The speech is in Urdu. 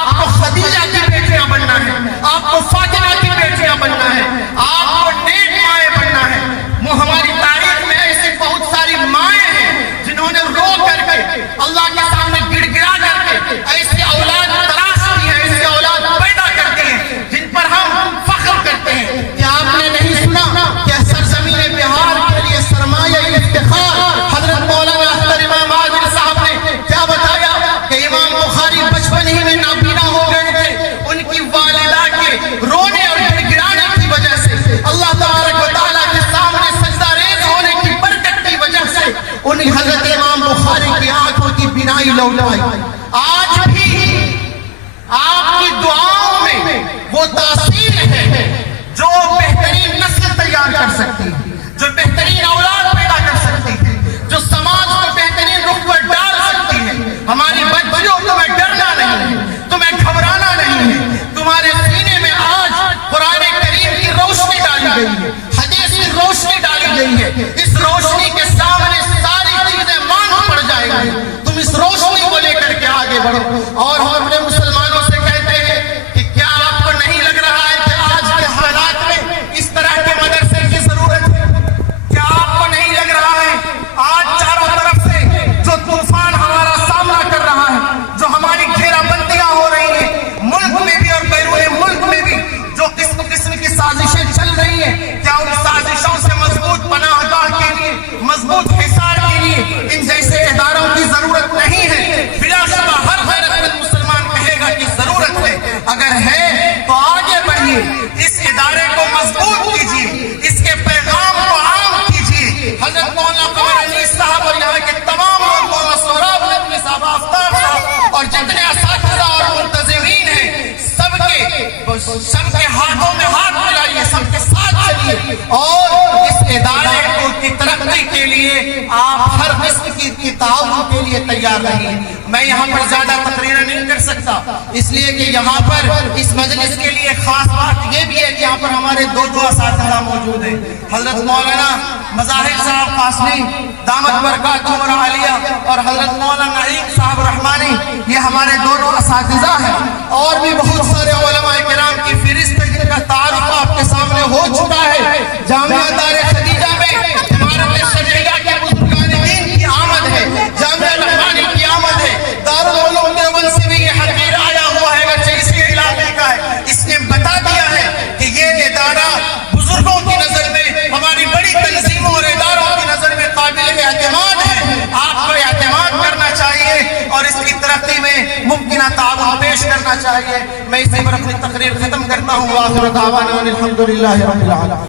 آپ کو خدیجہ کی بیٹیاں بننا ہے، آپ کو فاطمہ کی بیٹیاں بننا ہے، آپ کو نیک مائیں بننا ہے۔ ہماری تاریخ میں ایسی بہت ساری مائیں ہیں جنہوں نے رو کر کے اللہ کے سامنے گڑ گڑا کر کے ایسی اولاد تلاش کی ہے، ایسی اولاد پیدا کرتے ہیں جن پر ہم فخر کرتے ہیں۔ کیا آپ نے نہیں سنا کہ سرزمین بہار کے لیے سرمایہ افتخار حضرت مولانا اختر امام عادل صاحب نے کیا بتایا کہ امام بخاری بچپن ہی میں نابینا ہو گئے تھے، ان کی والدہ کے رونے اور گڑ گڑانے کی وجہ سے اللہ تبارک و تعالیٰ کے سامنے سجدہ ریز ہونے کی برکت کی وجہ سے ان حضرت امام بخاری کی آنکھوں کی بینائی لوٹ آئی۔ آج بھی آپ کی دعاؤں میں وہ تاثیر ہے جو بہترین نسل تیار کر سکتی ہے، جو بہترین اولاد پیدا کر سکتی ہے، جو سماج کو بہترین رخ پر ڈال سکتی ہے۔ ہماری بچیوں تمہیں ڈرنا نہیں ہے، تمہیں گھبرانا نہیں ہے، تمہارے سینے میں آج قرآن کریم کی روشنی ڈالی گئی ہے، حدیث کی روشنی ڈالی گئی ہے۔ اس روشنی کے سامنے ساری چیزیں مان پڑ جائیں گی۔ تم اس روشنی کو لے کر کے آگے بڑھو۔ اور ہم اپنے مسلمانوں سے کہتے ہیں کہ کیا آپ کو نہیں لگ رہا ہے کہ آج کے حالات میں اس طرح کے مدرسے کی ضرورت ہے؟ کیا آپ کو نہیں لگ رہا ہے آج چاروں طرف سے جو طوفان ہمارا سامنا کر رہا ہے، جو ہماری گھیرا بندیاں ہو رہی ہیں ملک میں بھی اور بیرون ملک میں بھی، جو قسم قسم کی سازشیں چل رہی ہیں، کیا ان سازشوں سے مضبوط پناہ گاہ کے لیے، مضبوط حصار کے لیے ان جیسے اداروں کی ضرورت نہیں ہے؟ بلا شبہ ہر غیرت مند مسلمان کہے گا کہ ضرورت ہے۔ اگر ہے تو آگے بڑھیے، اس ادارے کو مضبوط کیجیے، اس کے پیغام کو عام کیجیے۔ حضرت مولانا قمر انیس صاحب اور یہاں کے تمام لوگ، مولانا سہراب ندوی صاحب، آفتاب صاحب اور جتنے اساتذہ اور منتظمین ہیں، سب کے ہاتھوں میں ہاتھ ملائیے، سب کے ساتھ چلیے اور اس ادارے کی ترقی کے لیے آپ ہر قسم کی تعاون کے لیے تیار رہیے۔ میں یہاں پر زیادہ تقریر نہیں کر سکتا، اس لیے کہ یہاں پر اس مجلس کے لیے خاص بات یہ بھی ہے کہ یہاں پر ہمارے دو اساتذہ موجود ہیں، حضرت مولانا مظاہر صاحب قاسمی دامت برکاتہم العالیہ اور حضرت مولانا نعیم صاحب رحمانی، یہ ہمارے دونوں اساتذہ ہیں۔ اور بھی بہت سارے علماء کرام کی فہرست جن کا تعارف آپ کے سامنے ہو چکا ہے۔ جامعہ دار خدیجہ میں عمارت شرعیہ کے بزرگان دین کی آمد ہے، جامعہ رحمانی کی آمد ہے، دارالعلوم دیوبند سے بھی یہ حقیر آیا ہوا ہے اگرچہ اسی علاقے کا ہے۔ اس نے بتا دیا ہے کہ یہ ادارہ بزرگوں کی نظر میں، ہماری بڑی تنظیموں اور اداروں کی نظر میں قابل اعتماد ہے۔ آپ کو اعتماد کرنا چاہیے اور اس کی ترقی میں ممکنہ تعاون پیش کرنا چاہیے۔ میں اسی پر اپنی تقریر ختم کرتا ہوں۔ وآخر دعوانا الحمدللہ رب العالمین۔